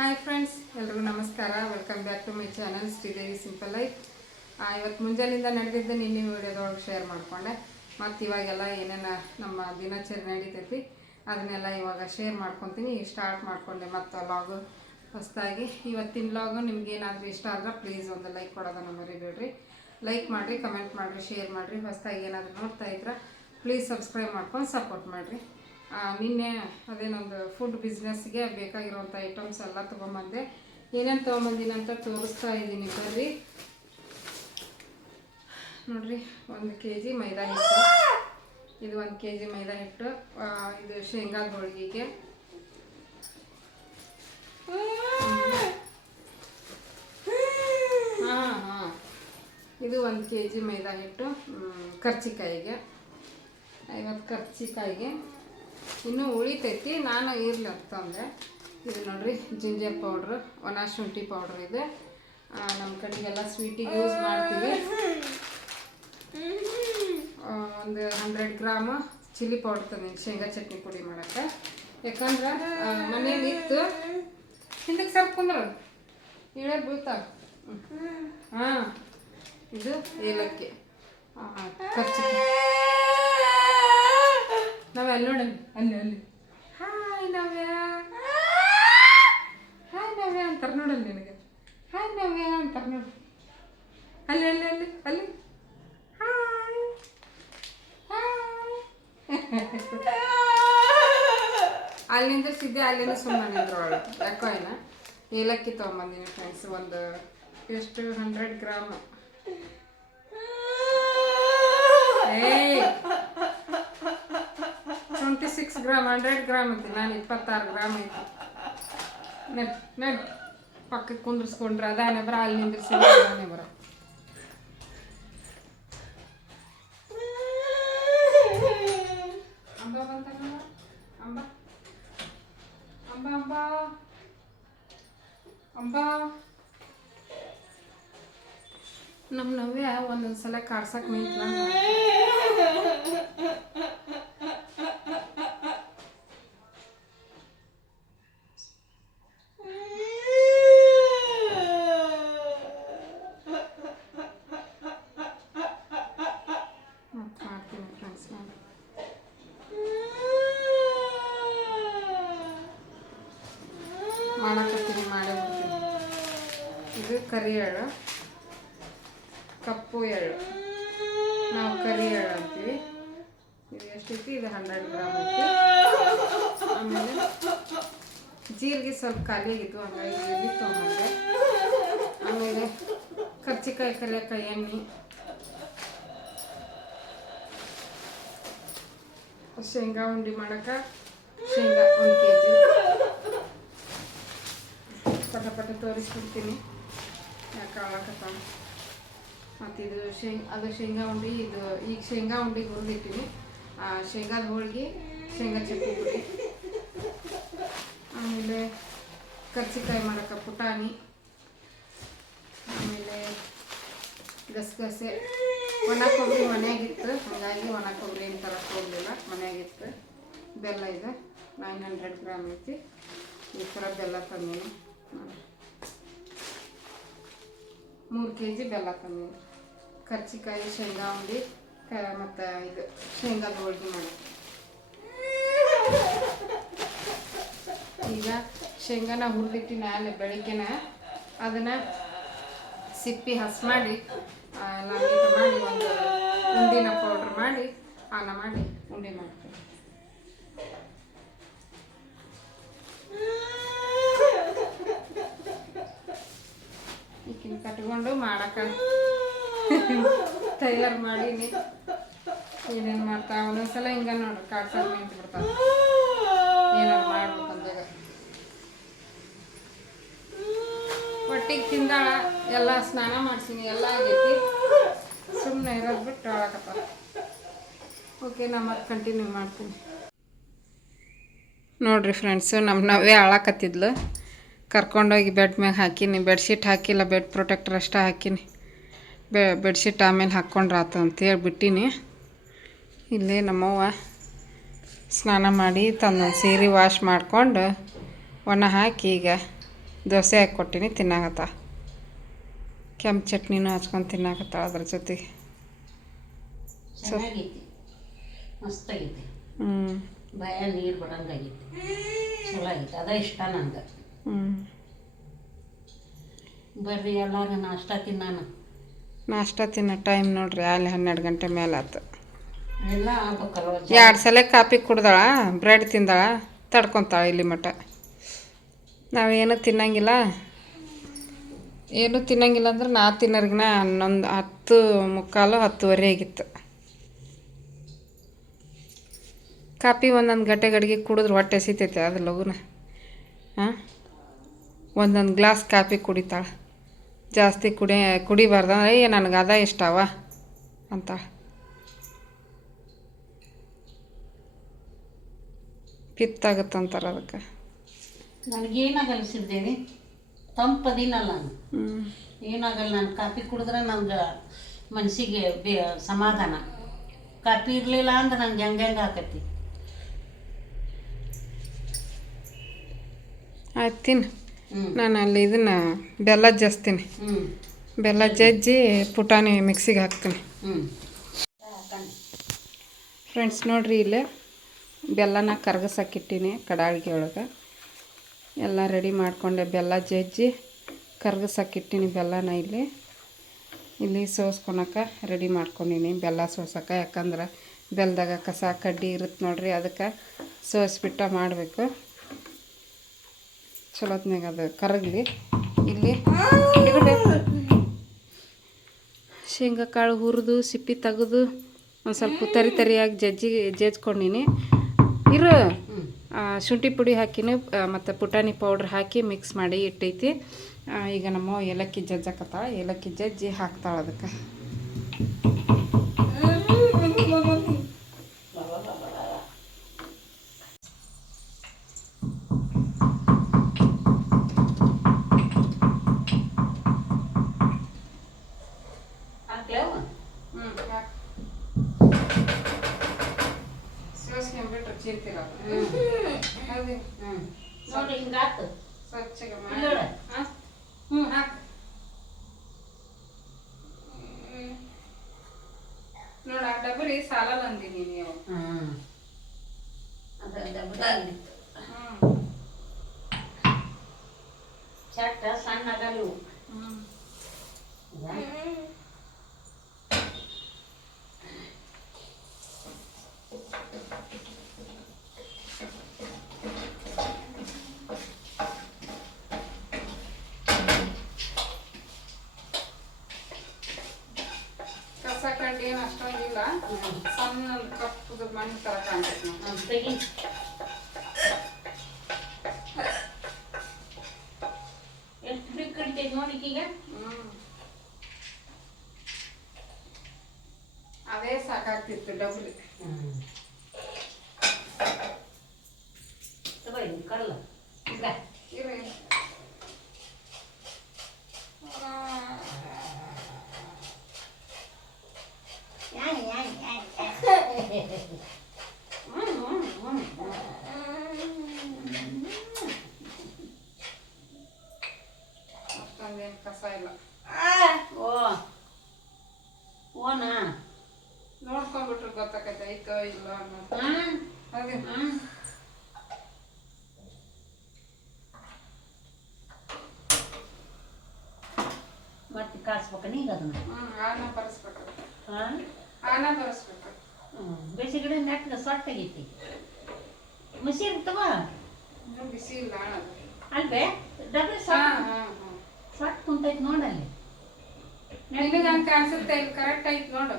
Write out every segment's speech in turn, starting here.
Hi friends, ಎಲ್ರಿಗೂ ನಮಸ್ಕಾರ. Welcome back to my channel Sridevi simple life. ಇವತ್ತು ಮುಂಜಾನೆಯಿಂದ ನಡೆದಿದ್ದ ನಿನ್ನೆ ವಿಡಿಯೋದೊಳಗೆ ಶೇರ್ ಮಾಡಿಕೊಂಡೆ. ಮತ್ತು ಇವಾಗೆಲ್ಲ ಏನೇನು ನಮ್ಮ ದಿನಚರಿ ನಡೀತೈತಿ ಅದನ್ನೆಲ್ಲ ಇವಾಗ ಶೇರ್ ಮಾಡ್ಕೊತೀನಿ. ಸ್ಟಾರ್ಟ್ ಮಾಡಿಕೊಂಡೆ ಮತ್ತು ಲಾಗು ಹೊಸದಾಗಿ. ಇವತ್ತಿನ ಲಾಗು ನಿಮ್ಗೇನಾದರೂ ಇಷ್ಟ ಆದ್ರೆ ಪ್ಲೀಸ್ ಒಂದು ಲೈಕ್ ಕೊಡೋದನ್ನು ಮರಿಬೇಡ್ರಿ. ಲೈಕ್ ಮಾಡಿರಿ, ಕಮೆಂಟ್ ಮಾಡಿರಿ, ಶೇರ್ ಮಾಡಿರಿ. ಹೊಸದಾಗಿ ಏನಾದರೂ ನೋಡ್ತಾ ಇದ್ರೆ ಪ್ಲೀಸ್ ಸಬ್ಸ್ಕ್ರೈಬ್ ಮಾಡ್ಕೊಂಡು ಸಪೋರ್ಟ್ ಮಾಡಿರಿ. ನಿನ್ನೆ ಅದೇನೊಂದು ಫುಡ್ ಬಿಸ್ನೆಸ್ಗೆ ಬೇಕಾಗಿರುವಂಥ ಐಟಮ್ಸ್ ಎಲ್ಲ ತೊಗೊಂಬಂದೆ. ಏನೇನು ತೊಗೊಂಬಂದಿನಿ ಅಂತ ತೋರಿಸ್ತಾ ಇದ್ದೀನಿ ಬರ್ರಿ. ನೋಡಿರಿ, 1 kg ಮೈದಾ ಹಿಟ್ಟು. ಇದು 1 kg ಮೈದಾ ಹಿಟ್ಟು. ಇದು ಶೇಂಗಾದ ಹೋಳಿಗೆಗೆ. ಇದು 1 kg ಮೈದಾ ಹಿಟ್ಟು ಕರ್ಚಿಕಾಯಿಗೆ. 50 ಕರ್ಚಿಕಾಯಿಗೆ ಇನ್ನೂ ಉಳಿತೈತಿ, ನಾನು ಇರಲಿ ಅಂತಂದೆ. ಇದು ನೋಡ್ರಿ, ಜಿಂಜರ್ ಪೌಡ್ರು, ಒಣ ಶುಂಠಿ ಪೌಡ್ರ್. ಇದು ನಮ್ಮ ಕಡೆಗೆಲ್ಲ ಸ್ವೀಟಿಗೆ ಯೂಸ್ ಮಾಡ್ತೀವಿ. ಒಂದು 100 ಗ್ರಾಮ್ ಚಿಲ್ಲಿ ಪೌಡ್ರ್ ತಂದೀನಿ ಶೇಂಗಾ ಚಟ್ನಿ ಪುಡಿ ಮಾಡೋಕ್ಕೆ. ಯಾಕಂದ್ರೆ ಮನೇಲಿ ಇತ್ತು. ಹಿಂದಕ್ಕೆ ಸರ್ಕೊಂಡ್ರು ಇಳೆ ಬೀಳ್ತಾವೆ. ಇದು ಏಲಕ್ಕಿ, ಕರ್ಚಿಕಾಯಿ. ನಾವು ಅಲ್ಲಿ ನೋಡಿ, ಅಲ್ಲಿ ಹಾಯ್ ನವ್ಯ, ಹಾಯ್ ನವ್ಯ ಅಂತಾರೆ ನೋಡಲ್ಲಿ ನಿನಗೆ. ಹಾಯ್ ನವ್ಯ ಅಂತಾರೆ ನೋಡಿ, ಅಲ್ಲಿ ಅಲ್ಲಿ ಅಲ್ಲಿ ಅಲ್ಲಿ ಹಾಯ್ ಹಾಯ್. ಅಲ್ಲಿಂದ ಸಿದ್ದೆ, ಅಲ್ಲಿಂದ ಸುಮ್ಮನೆ ಇದ್ರೊಳಗೆ ಯಾಕೋ ಏನ ಏಲಕ್ಕಿ ತೊಗೊಂಬಂದಿನಿ ಫ್ರೆಂಡ್ಸ್. ಒಂದು ಎಷ್ಟು 100 ಗ್ರಾಮ್. 26 ಗ್ರಾಮ್, 100 ಗ್ರಾಮ್ ಐತಿ. ನಾನು 26 ಗ್ರಾಮ್ ಐತಿ. ನಡ್ ಪಕ್ಕಕ್ಕೆ ಕುಂದ್ರಿಸ್ಕೊಂಡ್ರೆ ಅದಾನೆ ಬರ, ಅಲ್ಲಿ ನಿಂದ್ರಿಸಿ ಅದಾನೆ ಬರ. ಅಂಬ ಬಂತ, ಅಂಬ ಅಂಬ ಅಂಬ ಅಂಬ. ನಮ್ಮ ನವ್ಯ ಒಂದೊಂದ್ಸಲ ಕಾಡ್ಸಕ್ಕೆ ನಿಂತ. ಮಾಡಕತ್ತೀನಿ, ಮಾಡೇ ಬಿಡ್ತೀನಿ. ಇದು ಕರಿ ಎಳ್ಳು, ಕಪ್ಪು ಎಳ್ಳು, ನಾವು ಕರಿ ಎಳ್ಳು ಅಂತೀವಿ. ಇದು ಎಷ್ಟೈತಿ? ಇದು 100 ಗ್ರಾಮ್ ಐತಿ. ಆಮೇಲೆ ಜೀರಿಗೆ ಸ್ವಲ್ಪ ಖಾಲಿ ಆಗಿತ್ತು, ಹಂಗಾಗಿ ಜೀರಿಗೆ ತೊಗೊಂಡೆ. ಆಮೇಲೆ ಕರ್ಚಿಕಾಯಿ ಕರಿಯಕಾಯಿ ಎಣ್ಣೆ, ಶೇಂಗಾ ಉಂಡೆ ಮಾಡೋಕೆ ಶೇಂಗಾ 1 kg. ಪಟ ತೋರಿಸ್ಬಿಡ್ತೀನಿ ಯಾಕೆ ಆಳಕತ್ತ. ಮತ್ತು ಇದು ಅದು ಶೇಂಗಾ ಉಂಡೆ. ಇದು ಈಗ ಶೇಂಗಾ ಉಂಡೆಗೆ ಹುರಿದಿಟ್ಟಿನಿ. ಶೇಂಗಾದ ಹೋಳಿಗೆ, ಶೇಂಗಾ ಚಟ್ನಿ ಪುಡಿ. ಆಮೇಲೆ ಕರ್ಚಿಕಾಯಿ ಮಾಡೋಕೆ ಪುಟಾಣಿ. ಆಮೇಲೆ ಗಸಗಸೆ, ಒಣ ಕೊಬ್ಬರಿ ಮನೆಯಾಗಿತ್ತು, ಹಾಗಾಗಿ ಒಣ ಕೊಬ್ಬರಿ ಏನು ತರಕ್ಕೆ ಹೋಗಲಿಲ್ಲ, ಮನೆಯಾಗಿತ್ತು. ಬೆಲ್ಲ ಇದೆ 900 ಗ್ರಾಮ್ ಐತಿ. ಈ ಥರ ಬೆಲ್ಲ ತಂದೀನಿ. 3 kg ಬೆಲ್ಲ ತಂದೀನಿ. ಕರ್ಚಿಕಾಯಿ, ಶೇಂಗಾ ಉಂಡೆ ಮತ್ತು ಇದು ಶೇಂಗಾದ ಹೋಳಿಗೆ ಮಾಡಿ. ಈಗ ಶೇಂಗಾನ ಹುರಿದಿಟ್ಟಿನ ಅಲ್ಲಿ ಬೆಳಿಗ್ಗೆನ ಅದನ್ನು ಸಿಪ್ಪಿ ಹಸಿ ಮಾಡಿ ಎಲ್ಲ ನೀಟ್ ಮಾಡಿ ಒಂದು ಉಂಡಿನ ಪೌಡ್ರ್ ಮಾಡಿ ಅನ್ನ ಮಾಡಿ ಉಂಡೆ ಮಾಡ್ತೀನಿ. ಈಗಿನ ಕಟ್ಕೊಂಡು ಮಾಡೋಕೆ ತಯಾರು ಮಾಡೀನಿ. ಏನೇನು ಮಾಡ್ತಾ ಒಂದೊಂದ್ಸಲ ಹಿಂಗೆ ನೋಡ್ರಿ ಕಾಡ್ಸೋದು ನಿಂತು ಬಿಡ್ತಾವೆ. ಏನಾರು ಮಾಡ್ಬೇಕಂದಾಗ ಒಟ್ಟಿಗೆ ತಿಂದಾಳ. ಎಲ್ಲ ಸ್ನಾನ ಮಾಡ್ಸೀನಿ, ಎಲ್ಲ ಆಗೈತಿ. ಸುಮ್ಮನೆ ಇರೋದು ಬಿಟ್ಟು ಆಳಕತ್ತ. ಓಕೆ, ನಾ ಮತ್ತೆ ಕಂಟಿನ್ಯೂ ಮಾಡ್ತೀನಿ. ನೋಡಿರಿ ಫ್ರೆಂಡ್ಸು, ನಮ್ಮ ನವ್ಯ ಆಳಕತ್ತಿದ್ಲು. ಕರ್ಕೊಂಡೋಗಿ ಬೆಡ್ ಮ್ಯಾಗ ಹಾಕೀನಿ. ಬೆಡ್ಶೀಟ್ ಹಾಕಿಲ್ಲ, ಬೆಡ್ ಪ್ರೊಟೆಕ್ಟರ್ ಅಷ್ಟೇ ಹಾಕೀನಿ. ಬೆಡ್ಶೀಟ್ ಆಮೇಲೆ ಹಾಕ್ಕೊಂಡ್ರಾತು ಅಂತೇಳಿ ಬಿಟ್ಟೀನಿ. ಇಲ್ಲಿ ನಮ್ಮವ್ವ ಸ್ನಾನ ಮಾಡಿ ತಂದು ಸೀರೆ ವಾಶ್ ಮಾಡ್ಕೊಂಡು ಒಣ ಹಾಕಿ ಈಗ ದೋಸೆ ಹಾಕಿ ಕೊಟ್ಟಿನಿ ತಿನ್ನಾಕತ್ತ. ಕೆಂಪು ಚಟ್ನಿನೂ ಹಚ್ಕೊಂಡು ತಿನ್ನಾಕತ್ತ ಅದ್ರ ಜೊತೆಗೆ. ಚೆನ್ನಾಗೈತಿ, ಮಸ್ತಾಗೈತಿ. ಭಯ ನೀರು ಬರಂಗಾಗೈತಿ, ಚಲೋ ಆಗೈತಿ. ಅದ ಇಷ್ಟ ನಂಗೆ. ಬರ್ರಿ ಎಲ್ಲರೂ ನಾಷ್ಟ ತಿನ್ನಾನ. ನಾಷ್ಟ ತಿನ್ನೋ ಟೈಮ್ ನೋಡ್ರಿ, ಅಲ್ಲಿ 12 ಗಂಟೆ ಮೇಲೆ ಆಯ್ತು. ಎಲ್ಲ ಆಗ್ಬೇಕಲ್ವ. 2 ಸಲ ಕಾಫಿ ಕುಡ್ದಾಳ, ಬ್ರೆಡ್ ತಿಂದಾಳ, ತಡ್ಕೊತಾಳ ಇಲ್ಲಿ ಮಟ್ಟ. ನಾವೇನು ತಿನ್ನಂಗಿಲ್ಲ. ಏನೂ ತಿನ್ನಂಗಿಲ್ಲ ಅಂದ್ರೆ ನಾ ತಿನ್ನೋರ್ಗಿನ 10:15 10:30 ಆಗಿತ್ತು. ಕಾಫಿ ಒಂದೊಂದು ಗಂಟೆ ಗಡಿಗೆ ಕುಡಿದ್ರೆ ಹೊಟ್ಟೆ ಹಸಿತೈತೆ ಅದು ಲಘುನ. ಒಂದೊಂದು ಗ್ಲಾಸ್ ಕಾಫಿ ಕುಡಿತಾಳೆ. ಜಾಸ್ತಿ ಕುಡಿಬಾರ್ದು. ನನಗೆ ಅದ ಇಷ್ಟವ ಅಂತ. ಪಿತ್ತಾಗತ್ತಂತಾರೆ ಅದಕ್ಕೆ. ನನಗೇನಾಗಲ್ಲ ಸಿದ್ದೇವಿ, ತಂಪದಿನಲ್ಲ ನಾನು. ಏನಾಗಲ್ಲ. ನಾನು ಕಾಫಿ ಕುಡಿದ್ರೆ ನಂಗೆ ಮನಸ್ಸಿಗೆ ಸಮಾಧಾನ. ಕಾಫಿ ಇರಲಿಲ್ಲ ಅಂದ್ರೆ ನಂಗೆ ಹೆಂಗೆ ಆಕತಿ. ಆಯ್ತು ತಿನ್ನು. ನಾನು ಅಲ್ಲಿ ಇದನ್ನು ಬೆಲ್ಲ ಜಜ್ತೀನಿ. ಬೆಲ್ಲ ಜಜ್ಜಿ ಪುಟಾಣಿ ಮಿಕ್ಸಿಗೆ ಹಾಕ್ತೀನಿ. ಫ್ರೆಂಡ್ಸ್ ನೋಡ್ರಿ, ಇಲ್ಲೇ ಬೆಲ್ಲನ ಕರ್ಗಸಕ್ಕಿಟ್ಟೀನಿ ಕಡಾಳಿಗೆ ಒಳಗೆ. ಎಲ್ಲ ರೆಡಿ ಮಾಡಿಕೊಂಡೆ. ಬೆಲ್ಲ ಜಜ್ಜಿ ಕರ್ಗಸಕ್ಕಿಟ್ಟೀನಿ ಬೆಲ್ಲನ. ಇಲ್ಲಿ ಸೋಸ್ಕೊಳಕ್ಕೆ ರೆಡಿ ಮಾಡ್ಕೊಂಡೀನಿ. ಬೆಲ್ಲ ಸೋಸಕ್ಕೆ, ಯಾಕಂದ್ರೆ ಬೆಲ್ಲದಾಗ ಕಸ ಕಡ್ಡಿ ಇರುತ್ತೆ ನೋಡ್ರಿ, ಅದಕ್ಕೆ ಸೋಸ್ಬಿಟ್ಟ ಮಾಡಬೇಕು. ಚಲೋತ್ನಾಗ ಅದು ಕರಗಲಿ. ಇಲ್ಲಿ ಇರಬೇಕು. ಶೇಂಗಾ ಕಾಳು ಹುರಿದು ಸಿಪ್ಪಿ ತೆಗೆದು ಒಂದು ಸ್ವಲ್ಪ ತರಿಯಾಗಿ ಜಜ್ಕೊಂಡೀನಿ. ಶುಂಠಿ ಪುಡಿ ಹಾಕಿನಿ ಮತ್ತು ಪುಟಾಣಿ ಪೌಡ್ರ್ ಹಾಕಿ ಮಿಕ್ಸ್ ಮಾಡಿ ಇಟ್ಟೈತಿ. ಈಗ ನಮ್ಮ ಏಲಕ್ಕಿ ಜಜ್ಜಕತ್ತಾಳ. ಏಲಕ್ಕಿ ಜಜ್ಜಿ ಹಾಕ್ತಾಳೆ ಅದಕ್ಕೆ. ನೋಡಿ ಹಿಂಗಾತು ಸ್ವಚ್ಛಗೆ ನೋಡ ಡಬರಿ ಸಾಲಲ್ಲ ಅಂದಿನಿ ನೀವು. ಚಟ್ಟ ಸಣ್ಣ ಆಗಲು. ಕಸ ಕಡ್ಡಿ ಏನು ಅಷ್ಟೊಂದಿಲ್ಲ. ಸಣ್ಣ ಕಪ್ಪುದು ಮಣ್ಣು ಥರ ಕಾಣ್ತೈತಿ. ಎಷ್ಟು ಬಿಗ್ ಕಡಿತೈತಿ ನೋಡಿಕೀಗ. ಅದೇ ಸಾಕಾಗ್ತಿತ್ತು ಡಬ್ರಿ. ಕಡಲ ಇರಿ. ಅಷ್ಟೊಂದೇನು ಕಸ ಇಲ್ಲ. ಓನಾ ನೋಡ್ಕೊಂಡ್ಬಿಟ್ರೆ ಗೊತ್ತಾಕೈತೆ ಐತೋ ಇಲ್ಲ ಅನ್ನೋದು. ಅದೇ ಮತ್ತೆ ಕಾಸ್ಬೇಕ ನೀಗ ಅದನ್ನ. ಆನ ಬರೆಸ್ಬೇಕು. ಆನ ಬರೆಸ್ಬೇಕು. ಬೇಸಿಗಡೆ ನೆಟ್ಗೆ ಸೊಟ್ಟಾಗೈತಿ. ಮಸಿ ಇರ್ತವ. ಬಿಸಿ ಇಲ್ಲ ಅಲ್ವೇ ಡಬಲ್ ಸೊಟ್ಟು ಕುಂತೈತಿ ನೋಡಲ್ಲಿ. ನಿನಗೆ ಹಂಗೆ ಕಾಣಿಸುತ್ತೆ. ಇಲ್ಲಿ ಕರೆಕ್ಟ್ ಐತಿ ನೋಡು.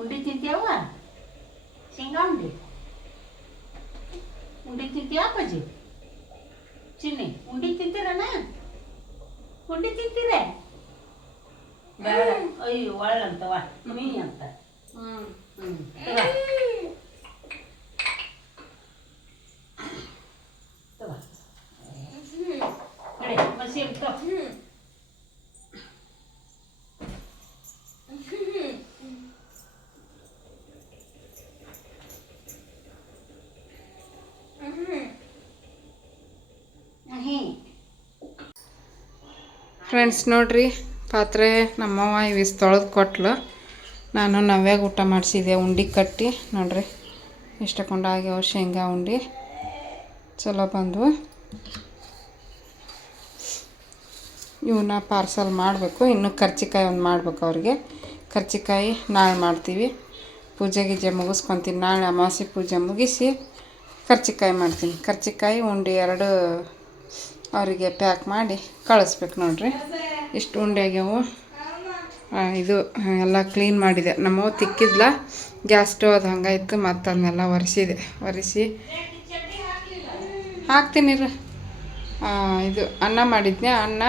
ಉಂಡಿ ತಿಂತೀಯವ್ವ? ಶೇಂಗಾ ಉಂಡಿ ತಿಂತೀಯ ಅಪ್ಪಾಜಿ? ಚಿನ್ನಿ ಉಂಡಿ ತಿಂತೀರಣ್ಣ? ಉಂಡಿ ತಿಂತೀರ? ಬೇಡ. ಅಯ್ಯೋ ಒಳ್ಳಂತವ ಮೀ ಅಂತ. ಮಸಿ ಫ್ರೆಂಡ್ಸ್ ನೋಡ್ರಿ, ಪಾತ್ರೆ ನಮ್ಮವ್ವ ಇವಿಸ್ ತೊಳೆದು ಕೊಟ್ಲು. ನಾನು ನವ್ಯಾಗ ಊಟ ಮಾಡಿಸಿದೆ, ಉಂಡೆ ಕಟ್ಟಿ ನೋಡ್ರಿ. ಇಷ್ಟಕೊಂಡು ಆಗ್ಯಾವ ಶೇಂಗಾ ಉಂಡೆ, ಚಲೋ ಬಂದವು. ಇವನ್ನ ಪಾರ್ಸಲ್ ಮಾಡಬೇಕು. ಇನ್ನು ಕರ್ಚಿಕಾಯಿ ಒಂದು ಮಾಡ್ಬೇಕು ಅವ್ರಿಗೆ. ಕರ್ಚಿಕಾಯಿ ನಾಳೆ ಮಾಡ್ತೀವಿ. ಪೂಜೆ ಗೀಜೆ ಮುಗಿಸ್ಕೊತೀನಿ. ನಾಳೆ ಅಮಾವಾಸ್ಯೆ ಪೂಜೆ ಮುಗಿಸಿ ಕರ್ಚಿಕಾಯಿ ಮಾಡ್ತೀನಿ. ಕರ್ಚಿಕಾಯಿ ಉಂಡೆ 2 ಅವರಿಗೆ ಪ್ಯಾಕ್ ಮಾಡಿ ಕಳಿಸ್ಬೇಕು ನೋಡ್ರಿ. ಇಷ್ಟು ಉಂಡೆ ಆಗ್ಯಾವು. ಇದು ಎಲ್ಲ ಕ್ಲೀನ್ ಮಾಡಿದೆ. ನಮ್ಮವ್ವ ತಿಕ್ಕಿದ್ಲ, ಗ್ಯಾಸ್ ಸ್ಟವ್ ಅದು ಹಂಗಾಯ್ತು. ಮತ್ತು ಅದನ್ನೆಲ್ಲ ಒರೆಸಿ ಹಾಕ್ತೀನಿ. ಇದು ಅನ್ನ ಮಾಡಿದ್ನೆ. ಅನ್ನ,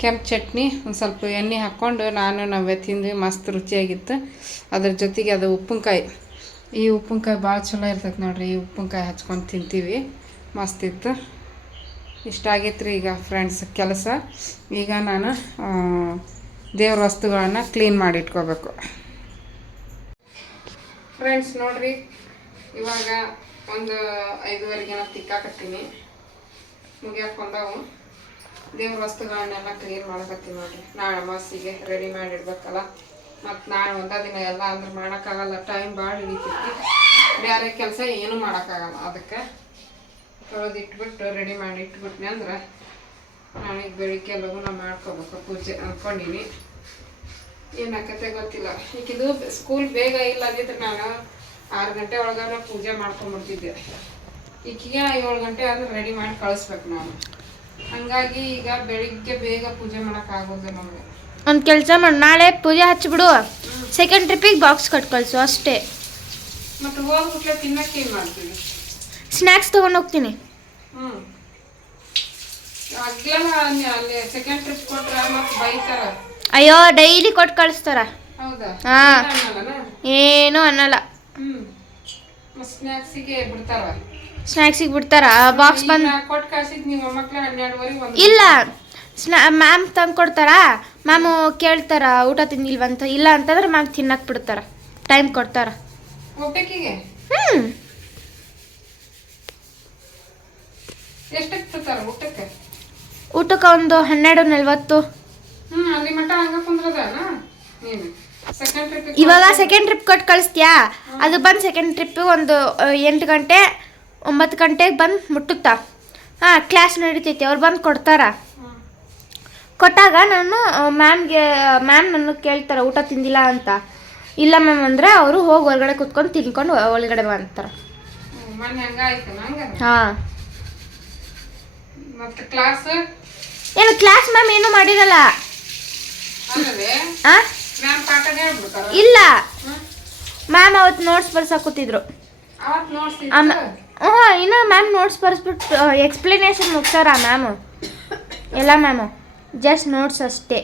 ಕೆಂಪು ಚಟ್ನಿ, ಒಂದು ಸ್ವಲ್ಪ ಎಣ್ಣೆ ಹಾಕ್ಕೊಂಡು ನಾನು ನವ್ಯ ತಿಂದ್ವಿ. ಮಸ್ತ್ ರುಚಿಯಾಗಿತ್ತು. ಅದ್ರ ಜೊತೆಗೆ ಅದು ಉಪ್ಪಿನಕಾಯಿ. ಈ ಉಪ್ಪಿನಕಾಯಿ ಭಾಳ ಚಲೋ ಇರ್ತೈತೆ ನೋಡ್ರಿ. ಈ ಉಪ್ಪಿನಕಾಯಿ ಹಚ್ಕೊಂಡು ತಿಂತೀವಿ, ಮಸ್ತಿತ್ತು. ಇಷ್ಟ ಆಗೈತೆ ರೀ ಈಗ ಫ್ರೆಂಡ್ಸ್ ಕೆಲಸ. ಈಗ ನಾನು ದೇವ್ರ ವಸ್ತುಗಳನ್ನ ಕ್ಲೀನ್ ಮಾಡಿ ಇಟ್ಕೋಬೇಕು. ಫ್ರೆಂಡ್ಸ್ ನೋಡ್ರಿ, ಇವಾಗ ಒಂದು 5:30 ತಿಕ್ಕಾಕತ್ತೀನಿ. ಮುಗಿಯಕ್ಕೆ ಬಂದವು. ದೇವ್ರ ವಸ್ತುಗಳನ್ನೆಲ್ಲ ಕ್ಲೀನ್ ಮಾಡಕತ್ತೀನಿ ನೋಡ್ರಿ. ನಾಳೆ ಅಮಾವಾಸ್ಯೆಗೆ ರೆಡಿ ಮಾಡಿ ಇಡ್ಬೇಕಲ್ಲ. ಮತ್ತು ನಾಳೆ ಒಂದೇ ದಿನ ಎಲ್ಲ ಅಂದ್ರೆ ಮಾಡೋಕ್ಕಾಗಲ್ಲ, ಟೈಮ್ ಭಾಳ ಹಿಡಿತೈತಿ. ಬೇರೆ ಕೆಲಸ ಏನೂ ಮಾಡೋಕ್ಕಾಗಲ್ಲ. ಅದಕ್ಕೆ ತೊಳೆದು ಇಟ್ಬಿಟ್ಟು ರೆಡಿ ಮಾಡಿ ಇಟ್ಬಿಟ್ನಿ ಅಂದ್ರೆ ನಾಳೆಗೆ ಬೆಳಿಗ್ಗೆ ಲಘುನ ಮಾಡ್ಕೋಬೇಕು ಪೂಜೆ ಅಂದ್ಕೊಂಡೀನಿ. ಏನಾಕತ್ತೆ ಗೊತ್ತಿಲ್ಲ. ಈಗಿದು ಸ್ಕೂಲ್ ಬೇಗ ಇಲ್ಲದಿದ್ರೆ ನಾನು 6 ಗಂಟೆ ಒಳಗಾದ್ರೆ ಪೂಜೆ ಮಾಡ್ಕೊಂಡ್ಬಿಡ್ತಿದ್ದೆ. ಈಕಿಗೆ 7 ಗಂಟೆ ಆದ್ರೆ ರೆಡಿ ಮಾಡಿ ಕಳಿಸ್ಬೇಕು ನಾನು. ಹಾಗಾಗಿ ಈಗ ಬೆಳಿಗ್ಗೆ ಬೇಗ ಪೂಜೆ ಮಾಡೋಕ್ಕಾಗೋದು ನಮಗೆ. ಒಂದು ಕೆಲಸ ಮಾಡಿ, ನಾಳೆ ಪೂಜೆ ಹಚ್ಚಿಬಿಡು, ಸೆಕೆಂಡ್ ಟ್ರಿಪ್ಪಿಗೆ ಬಾಕ್ಸ್ ಕಟ್ ಕಳಿಸು ಅಷ್ಟೇ. ಮತ್ತು ಹೋಗ್ಬಿಟ್ಲೆ ತಿನ್ನಕ್ಕೆ ಏನು ಮಾಡ್ತೀವಿ? ಸ್ನ್ಯಾಕ್ಸ್ ತೊಗೊಂಡು ಹೋಗ್ತೀನಿ. ಅಗ್ಲೆಲ್ಲ ಅಲ್ಲಿ ಸೆಕೆಂಡ್ ಟ್ರಿಪ್ ಕೊಟ್ರೆ ಮತ್ತೆ ಬೈತಾರ. ಅಯ್ಯೋ, ಡೈಲಿ ಕೊಟ್ಟು ಕಳಿಸ್ತಾರ. ಹೌದಾ? ಹಾಂ, ಅನ್ನಲ್ಲ. ಏನೂ ಅನ್ನಲ್ಲ. ಸ್ನ್ಯಾಕ್ಸಿಗೆ ಬಿಡ್ತಾರ. ಸ್ನ್ಯಾಕ್ಸಿಗೆ ಬಿಡ್ತಾರ. ಬಾಕ್ಸ್ ಬಂದು ಕೊಟ್ಟು ಕಳ್ಸಿದ್ ನೀವು ಮಕ್ಕಳು 12:30 ಇಲ್ಲ, ಮ್ಯಾಮ್ ತಂದು ಕೊಡ್ತಾರ. ಮ್ಯಾಮು ಕೇಳ್ತಾರ ಊಟ ತಿಂದಿಲ್ವಂತ. ಇಲ್ಲ ಅಂತಂದ್ರೆ ಮ್ಯಾಮ್ ತಿನ್ನಕ್ಕೆ ಬಿಡ್ತಾರ, ಟೈಮ್ ಕೊಡ್ತಾರ. ಊಟಕ್ಕಿಗೆ ಎಷ್ಟಕ್ಕೆ ಬಿಡ್ತಾರ ಊಟಕ್ಕೆ? ಊಟಕ್ಕೆ ಒಂದು 12:40. ಅಲ್ಲಿ ಮಟ್ಟ ಹಂಗ ಕುಂದ್ರದನ ನೀನು ಸೆಕೆಂಡ್ ಟ್ರಿಪ್. ಇವಾಗ ಸೆಕೆಂಡ್ ಟ್ರಿಪ್ ಕೊಟ್ಟು ಕಳಿಸ್ತೀಯಾ? ಅದು ಬಂದು ಸೆಕೆಂಡ್ ಟ್ರಿಪ್ ಒಂದು 8 ಗಂಟೆ 9 ಗಂಟೆಗೆ ಬಂದು ಮುಟ್ಟುತ್ತಾ. ಹಾಂ, ಕ್ಲಾಸ್ ನಡೀತೈತಿ. ಅವ್ರು ಬಂದು ಕೊಡ್ತಾರ. ಕೊಟ್ಟಾಗ ನಾನು ಮ್ಯಾಮ್ ನನ್ನ ಕೇಳ್ತಾರೆ ಊಟ ತಿಂದಿಲ್ಲ ಅಂತ. ಇಲ್ಲ ಮ್ಯಾಮ್ ಅಂದರೆ ಅವರು ಹೋಗಿ ಹೊರಗಡೆ ಕುತ್ಕೊಂಡು ತಿನ್ಕೊಂಡು ಒಳಗಡೆ ಬಂತಾರೆ. ಹಾಂ. ಮತ್ತೆ ಕ್ಲಾಸ್ ಏನು ಕ್ಲಾಸ್ ಮ್ಯಾಮ್ ಏನೂ ಮಾಡಿರಲ್ಲ. ಇಲ್ಲ, ಮ್ಯಾಮ್ ಅವತ್ತು ನೋಟ್ಸ್ ಬರ್ಸಕ್ಕೆ ಕೂತಿದ್ರು. ಇನ್ನು ಮ್ಯಾಮ್ ನೋಟ್ಸ್ ಬರ್ಸ್ಬಿಟ್ಟು ಎಕ್ಸ್ಪ್ಲನೇಷನ್ ಮುಗ್ಸಾರ ಮ್ಯಾಮು. ಎಲ್ಲ ಮ್ಯಾಮು ಜಸ್ಟ್ ನೋಟ್ಸ್ ಅಷ್ಟೇ.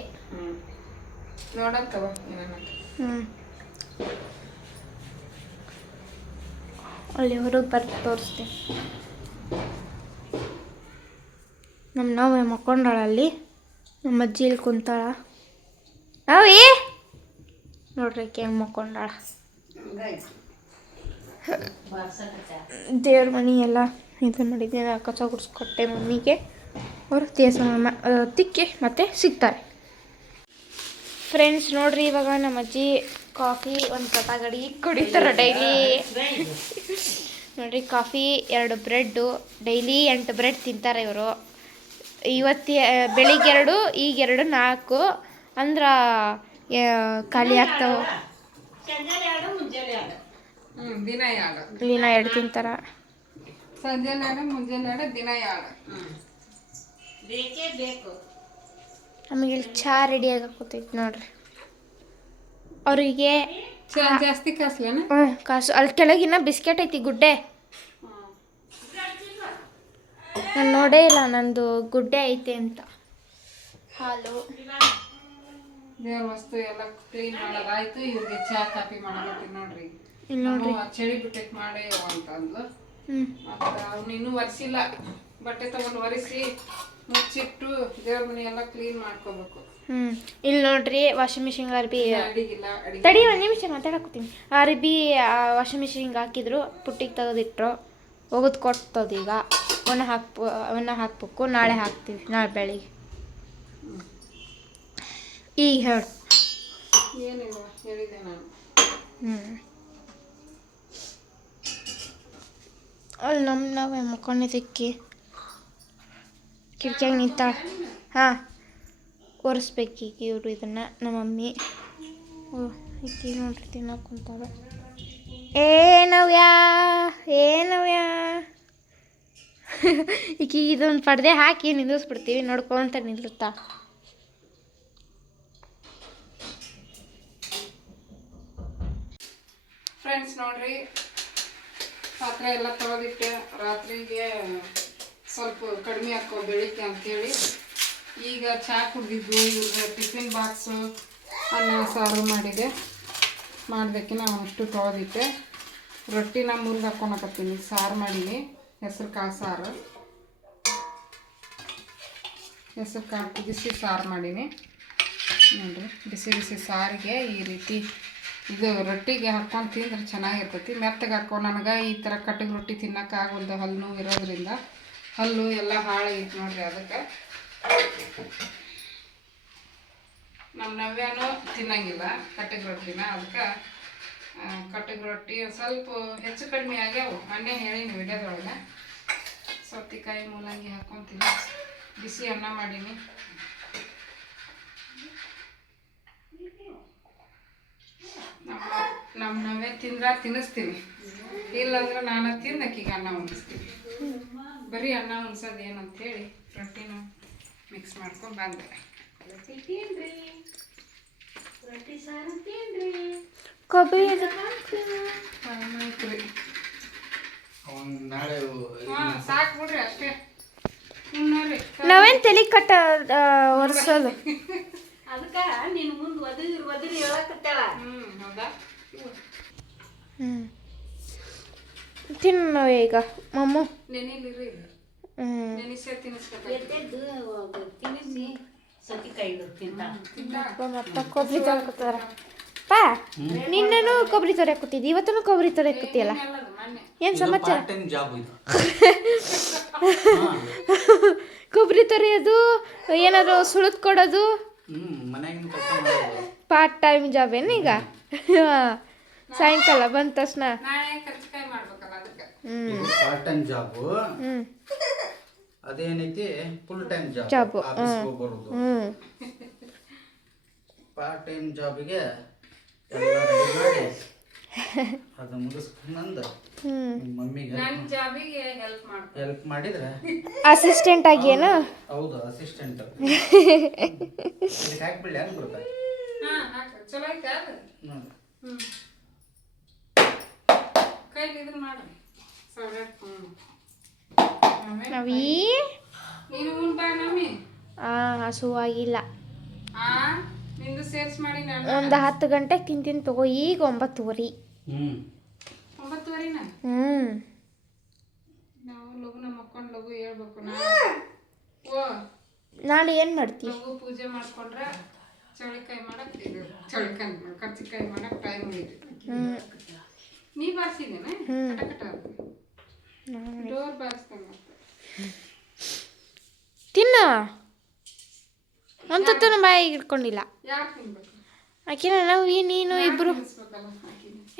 ಅಲ್ಲಿ ಹೊರಗೆ ಬರ್ದು ತೋರಿಸ್ತೆ. ನಮ್ಮ ನಾವು ಮಕ್ಕೊಂಡಾಳಲ್ಲಿ, ನಮ್ಮ ಅಜ್ಜಿ ಇಲ್ಲಿ ಕುಂತಾಳ. ಅವೇ ನೋಡ್ರಿ ಹೆಂಗೆ ಮಕ್ಕೊಂಡಾಳ. ದೇವ್ರ ಮನೆ ಎಲ್ಲ ಇದು ಮಾಡಿದ್ದೆ. ಕಸ ಗುಡಿಸ್ಕೊಟ್ಟೆ ಮಮ್ಮಿಗೆ. ಅವರು ತಿಕ್ಕಿ ಮತ್ತೆ ಸಿಗ್ತಾರೆ. ಫ್ರೆಂಡ್ಸ್ ನೋಡ್ರಿ, ಇವಾಗ ನಮ್ಮ ಅಜ್ಜಿ ಕಾಫಿ ಒಂದು ಕಟಾಗಡಿ ಕುಡಿತಾರೆ ಡೈಲಿ. ನೋಡ್ರಿ, ಕಾಫಿ 2 ಬ್ರೆಡ್ಡು, ಡೈಲಿ 8 ಬ್ರೆಡ್ ತಿಂತಾರೆ ಇವರು. ಇವತ್ತು ಬೆಳಿಗ್ಗೆ 2, ಈಗ 2, 4 ಅಂದ್ರೆ ಖಾಲಿ ಆಗ್ತಾವೆ. ದಿನ 2 ತಿಂತಾರ. ಸಂಜೆ 2, ಮುಂಜಾನೆ 2, ದಿನ 2 ಬೇಕೇ ಬೇಕು. ನಮಗೆ ಇಲ್ಲಿ ಚಹಾ ರೆಡಿ ಆಗಕತ್ತೈತಿ ನೋಡ್ರಿ. ಅವರಿಗೆ ಜಾಸ್ತಿ ಕಾಸ್ಲೇನ? ಕಾಸು. ಅಲ್ಲಿ ಕೆಳಗಿನ ಬಿಸ್ಕೆಟ್ ಐತಿ, ಗುಡ್ಡೆ. ನಾನು ನೋಡೇ ಇಲ್ಲ ನಂದು ಗುಡ್ಡೆ ಐತೆ ಅಂತ. ಹಾಲು, ದೇವ್ರ ವಸ್ತು ಎಲ್ಲ ಕ್ಲೀನ್ ಮಾಡೋದಾಯ್ತು. ಇವ್ರಿಗೆ ಚಹಾ ಕಾಫಿ ಮಾಡಕತ್ತೀನಿ ನೋಡ್ರಿ. ಇಲ್ಲಿ ನೋಡ್ರಿ, ಚಳಿ ಬಿಟ್ಟೈತೆ ಮಾಡೇ ಅಂತ ಅಂದ್ಲು. ಮತ್ತು ಅವ್ನು ಇನ್ನೂ ಒರೆಸಿಲ್ಲ. ಬಟ್ಟೆ ತಗೊಂಡು ಒರೆಸಿ ಮುಚ್ಚಿಟ್ಟು ದೇವ್ರ ಮನೆ ಎಲ್ಲ ಕ್ಲೀನ್ ಮಾಡ್ಕೋಬೇಕು. ಇಲ್ಲಿ ನೋಡ್ರಿ, ವಾಷಿಂಗ್ ಮಿಷಿನ್ ಅರ್ಬಿ ಅಡಿಗಿಲ್ಲ. ತಡಿ 1 ನಿಮಿಷ ಮಾತಾಡಕತ್ತೀನಿ. ಅರ್ಬಿ ವಾಷಿಂಗ್ ಮಿಷಿನ್ಗೆ ಹಾಕಿದ್ರು, ಪುಟ್ಟಿಗೆ ತೆಗೆದಿಟ್ರು. ಒಗದು ಕೊಡ್ತದ. ಈಗ ಅವನ್ನ ಹಾಕ್ಬೇಕು. ನಾಳೆ ಹಾಕ್ತೀವಿ, ನಾಳೆ ಬೆಳಿಗ್ಗೆ. ಈಗ ಹೇಳು. ಏನಿಲ್ಲ ಹೇಳಿದೆ ನಾನು. ಅಲ್ಲಿ ನಾವೇ ಮಕ್ಕೊಂಡಿದ್ದಕ್ಕೆ ಕಿಟಕಿಯಾಗ ನಿಂತಾಳ. ಹಾಂ, ಒರೆಸ್ಬೇಕೀಗ ಇವರು ಇದನ್ನು ನಮ್ಮ ಮಮ್ಮಿ. ಈಕಿ ನೋಡ್ರಿ ತಿನ್ನಕ್ಕೆ ಕುಂತಾವೆ. ಏನವ್ಯಾ ಈಕಿ ಇದೊಂದು ಪರ್ದೆ ಹಾಕಿ ನಿಲ್ಲಿಸ್ಬಿಡ್ತೀವಿ, ನೋಡ್ಕೊಂತ ನಿಲ್ಲುತ್ತಾ. ಫ್ರೆಂಡ್ಸ್ ನೋಡ್ರಿ, ಪಾತ್ರೆ ಎಲ್ಲ ತೊಳೆದಿಟ್ಟೆ. ರಾತ್ರಿಗೆ ಸ್ವಲ್ಪ ಕಡಿಮೆ ಹಾಕೋ ಬೆಳಿಗ್ಗೆ ಅಂತೇಳಿ ಈಗ ಚಹಾ ಕುಡಿದಿದ್ದು. ಇವ್ರಿಗೆ ಟಿಫಿನ್ ಬಾಕ್ಸು ಅನ್ನ ಸಾರು ಮಾಡಬೇಕಿನ ಅವಷ್ಟು ತೊಳೆದಿಟ್ಟೆ. ರೊಟ್ಟಿನ ಮುರಿದು ಹಾಕ್ಕೊಳಕತ್ತೀನಿ. ಸಾರು ಮಾಡೀನಿ, ಹೆಸರು ಕಾಳು ಸಾರು. ಹೆಸರು ಕಾಳು ಕುದಿಸಿ ಸಾರು ಮಾಡೀನಿ ನೋಡಿರಿ. ಬಿಸಿ ಬಿಸಿ ಸಾರಿಗೆ ಈ ರೀತಿ ಇದು ರೊಟ್ಟಿಗೆ ಹಾಕ್ಕೊಂಡು ತಿಂದ್ರೆ ಚೆನ್ನಾಗಿರ್ತೈತಿ. ಮೆತ್ತಗೆ ಹಾಕೋ ನನಗೆ ಈ ಥರ ಕಟ್ಟಿಗೆ ರೊಟ್ಟಿ ತಿನ್ನೋಕ್ಕಾಗೊಂದು ಹಲ್ಲು ನೋವು ಇರೋದ್ರಿಂದ ಹಲ್ಲು ಎಲ್ಲ ಹಾಳಾಗಿತ್ತು ನೋಡ್ರಿ. ಅದಕ್ಕೆ ನಮ್ಮ ನವ್ಯಾನು ತಿನ್ನಂಗಿಲ್ಲ ಕಟ್ಟಿಗೆ ರೊಟ್ಟಿನ. ಅದಕ್ಕೆ ಕಟ್ಟಿಗೆ ರೊಟ್ಟಿ ಸ್ವಲ್ಪ ಹೆಚ್ಚು ಕಡಿಮೆ ಆಗ್ಯಾವು. ಮೊನ್ನೆ ಹೇಳೀನಿ ವಿಡಿಯೋದೊಳಗೆ. ಸೌತೆಕಾಯಿ ಮೂಲಂಗಿ ಹಾಕ್ಕೊತೀನಿ. ಬಿಸಿ ಅನ್ನ ಮಾಡೀನಿ. ನಮ್ಮ ನವ್ಯ ತಿಂದ್ರೆ ತಿನ್ನಿಸ್ತೀನಿ, ಇಲ್ಲಾಂದ್ರೆ ನಾನು ತಿನ್ನಕ್ಕೀಗ ಅನ್ನ ಉಣಿಸ್ತೀನಿ. ಬರೀ ಅನ್ನ ಉಣ್ಸೋದು ಏನಂತೇಳಿ ರೊಟ್ಟಿನ ಮಿಕ್ಸ್ ಮಾಡ್ಕೊಂಡು ಬಂದೆ. ರೊಟ್ಟಿ ಸಾರು ತಿನ್ರಿ. ಕೊಬ್ಬರಿ ಸಾಕು ಬಿಡ್ರಿ ಅಷ್ಟೇ. ನಾವೇನು ತಲೆ ಕಟ್ಟ ಒರೆಸೋದು. ಅದಕ್ಕೆ ನೀನು ಮುಂದೆ ಒದರಿ ಹೇಳಕತ್ತಾಳ. ಹೌದಾ? ತಿನ್ನ ಈಗ ಮಮ್ಮು. ನೆನಿಲಿರಿ, ನೆನಿಸೇ ತಿನ್ನಿಸ್ಬೇಕು. ಎದ್ದೆದ್ದು ತಿನ್ನಿಸಿ ಸೌತೆಕಾಯಿ ತಿಂತ ಮತ್ತೆ ಕೊಬ್ಬರಿ ತೊರಕತ್ತಾರ. ಪಾ ನಿನ್ನೂ ಕೊಬ್ಬರಿ ತೊರಕುತ್ತಿದ್ದಿ, ಇವತ್ತೂ ಕೊಬ್ಬರಿ ತೊರಕುತ್ತಿಯಲ್ಲ. ಏನು ಸಮಾಚಾರ? ಕೊಬ್ಬರಿ ತೊರೆಯೋದು, ಏನಾದ್ರು ಸುಳಿದು ಕೊಡೋದು ಪಾರ್ಟ್ ಟೈಮ್ ಜಾಬ್ ಏನೀಗ? ಸಾಯಂಕಾಲ ಬಂದ ತಕ್ಷಣ ಪಾರ್ಟ್ ಟೈಮ್ ಜಾಬು, ಅದೇನೈತಿ ಫುಲ್ ಟೈಮ್ ಜಾಬ್. ಆಫೀಸ್ಗೆ ಬರೋದು. ಪಾರ್ಟ್ ಟೈಮ್ ಜಾಬಿಗೆ ಎಲ್ಲ ರೆಡಿ ಮಾಡಿ ಅದು ಮುಗಿಸ್ಕೊಂಡ್ ಮಮ್ಮಿಗೆ ಹೆಲ್ಪ್ ಮಾಡಿದ್ರೆ ಅಸಿಸ್ಟೆಂಟ್ ಆಗಿ ಏನು? ಹೌದು, ಅಸಿಸ್ಟೆಂಟ್. ಹಾಕ್ಬಿಡ್ಲಿ ಅಂತ ಬರ್ತಾರೆ. ಚಲೋ ಐತೆ ಅದು. ಕೈಲಿ ಇದನ್ನ ಮಾಡ್ರಿ. ನವಿ ನೀನು ಉಣ್ ಬಾ ನಮ್ಮಿ. ಹಸುವಾಗಿಲ್ಲ. ನಿಂದು ಸೇರ್ಸ್ ಮಾಡಿ ನಾನು ಒಂದು 10 ಗಂಟೆಗೆ ತಿಂತೀನಿ ತಗೋ. ಈಗ 9:30. 9:30 ನಾವು ಲಘುನ ಮಕ್ಕೊಂಡು ಲಘು ಹೇಳ್ಬೇಕು. ನಾಳೆ ಏನು ಮಾಡ್ತೀವಿ? ಲಘು ಪೂಜೆ ಮಾಡ್ಕೊಂಡ್ರೆ ಚಳಿಕಾಯಿ ಮಾಡಕ್ ಇದು ಚಳಿಕಾಯಿ ಕರ್ಚಿಕಾಯಿ ಮಾಡಕ್ ಟೈಮ್ ಉಳಿತೈತಿ. ನೀ ಬಾರಿಸಿದೇನೆ ಕಟ ಡೋರ್ ಬಾರಿಸ್ತಾನೆ. ತಿನ್ನ ಅಂತೂ ಬಾಯಿಗೆ ಇಟ್ಕೊಂಡಿಲ್ಲ. ಯಾರು ತಿನ್ಬೇಕು? ಆಕಿನ ನಾವು ನೀನು ಇಬ್ರು.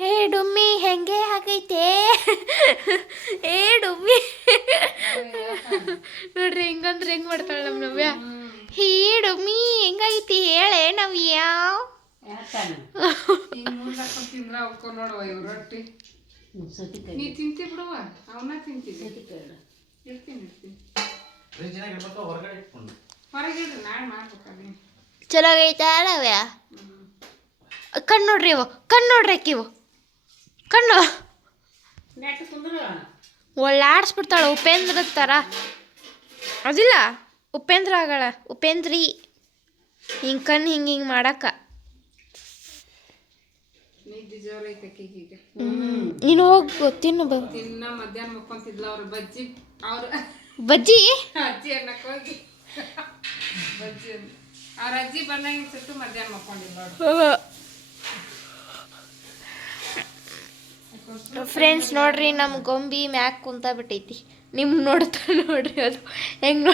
ಏ ಡುಮ್ಮಿ ಹೆಂಗೆ ಆಗೈತೆ? ಏ ಡುಮ್ಮಿ ನೋಡ್ರಿ ಹಿಂಗಂದ್ರೆ ಹೆಂಗ್ ಮಾಡ್ತಾಳೆ ನಮ್ಮ ನವ್ಯ. ಹೇ ಡುಮ್ಮಿ ಹೆಂಗಾಗೈತಿ ಹೇಳೆ ನವ್ಯ. ತಿಂದ್ರ ಅವಕ್ಕೋ ನೋಡುವ ಇವ್ ರೊಟ್ಟಿ ನೀ ತಿಂತಿ ಬಿಡುವ. ಅವನ್ನ ತಿಂತಿದ್ದೆ. ಇರ್ತೀನಿ ಹೊರಗಿಡ್ರಿ, ನಾಳೆ ಮಾಡ್ಬೇಕು. ಚಲೋ ಆಗೈತಾ ನವ್ಯ? ಕಣ್ಣು ನೋಡ್ರಿ ಇವು, ಕಣ್ಣು ನೋಡ್ರಿ ಅಕ್ಕಿವು ಕಣ್ಣು ಒಳ್ಳಾಡ್ಸ್ಬಿಡ್ತಾಳೆ. ಉಪೇಂದ್ರ ಥರ ಅದಿಲ್ಲ, ಉಪೇಂದ್ರ ಆಗಳ ಉಪೇಂದ್ರಿ. ಹಿಂಗೆ ಕಣ್ಣು ಹಿಂಗೆ ಮಾಡಕ್ಕ ನಿದ್ದೆ ಜೋರ ಐತೆ ಈಗ. ನೀನು ಹೋಗು ತಿನ್ನು. ತಿನ್ನ ಮಧ್ಯಾಹ್ನ ಮಕ್ಕೊಂತಿದ್ಲ ಅವ್ರ ಬಜ್ಜಿ. ಅವ್ರ ಬಜ್ಜಿ ಅಜ್ಜಿ ಅನ್ನಕ್ಕೆ ಹೋಗಿ ಬಜ್ಜಿ ಅವ್ರ ಅಜ್ಜಿ ಬಂದಂಗೆ ಸುಟ್ಟು ಮಧ್ಯಾಹ್ನ ಮಕ್ಕೊಂಡಿಲ್ಲ. ಫ್ರೆಂಡ್ಸ್ ನೋಡ್ರಿ ನಮ್ಮ ಗೊಂಬಿ ಮ್ಯಾಕ್ ಕುಂತ ಬಿಟ್ಟೈತಿ ನಿಮ್ಗೆ ನೋಡ್ತಾ ನೋಡ್ರಿ ಅದು ಹೆಂಗೆ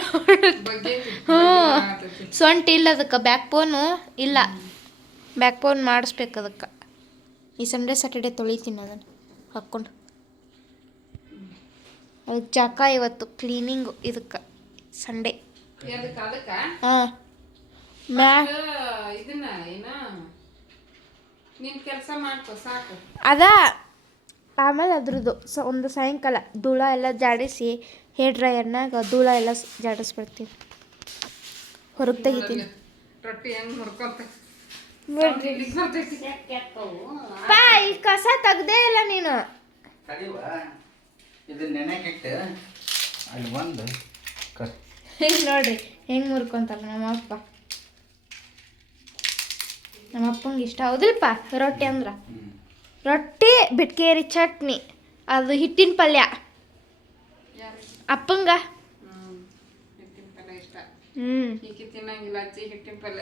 ಬಗ್ಗೆ ಹ್ಞೂ ಸೊಂಟ ಇಲ್ಲ ಅದಕ್ಕೆ ಬ್ಯಾಕ್ ಬೋನು ಇಲ್ಲ ಬ್ಯಾಕ್ ಬೋನ್ ಮಾಡಿಸ್ಬೇಕು ಅದಕ್ಕೆ ಈ ಸಂಡೇ ಸ್ಯಾಟರ್ಡೇ ತೊಳಿತೀನಿ ಅದನ್ನು ಹಾಕ್ಕೊಂಡು ಅದಕ್ಕೆ ಜಾಕ ಇವತ್ತು ಕ್ಲೀನಿಂಗು ಇದಕ್ಕೆ ಸಂಡೇ ಅದಕ್ಕೆ ಹಾಂ ಮ್ಯಾ ಇದನ್ನ ಏನ ನಿನ್ ಕೆಲಸ ಮಾಡ್ಕೊ ಸಾಕು. ಅದ ಆಮೇಲೆ ಅದ್ರದ್ದು ಒಂದು ಸಾಯಂಕಾಲ ಧೂಳ ಎಲ್ಲ ಜಾಡಿಸಿ ಹೇರ್ ಡ್ರೈಯರ್ನಾಗ ಧೂಳ ಎಲ್ಲ ಜಾಡಿಸ್ಬಿಡ್ತೀನಿ ಹೊರಗೆ ತೆಗಿತೀನಿ. ರೊಟ್ಟಿ ಹೆಂಗ್ ಮುರ್ಕೊಂತ ನೋಡ್ರಿ ಪಾ ಈ ಕಸ ತೆಗ್ದೇ ಇಲ್ಲ ನೀನು. ಕಡಿವಾ ಇದನ್ನ ನೆನೆಕಿಟ್ಟು ಅಲ್ಲಿ ಒಂದು ಹಿಂಗೆ ನೋಡ್ರಿ ಹೆಂಗೆ ಮುರ್ಕೊಂತಾರ ನಮ್ಮಪ್ಪ. ನಮ್ಮಪ್ಪಂಗೆ ಇಷ್ಟ ಹೌದಿಲ್ಪ ರೊಟ್ಟಿ ಅಂದ್ರೆ. ರೊಟ್ಟಿ ಬಿಟ್ಕೇರಿ ಚಟ್ನಿ ಅದು ಹಿಟ್ಟಿನ ಪಲ್ಯ ಅಪ್ಪಂಗ. ಹಿಟ್ಟಿನ ಪಲ್ಯ ಇಷ್ಟ. ಹ್ಞೂ ತಿನ್ನಂಗಿಲ್ಲ ಅಜ್ಜಿ ಹಿಟ್ಟಿನ ಪಲ್ಯ.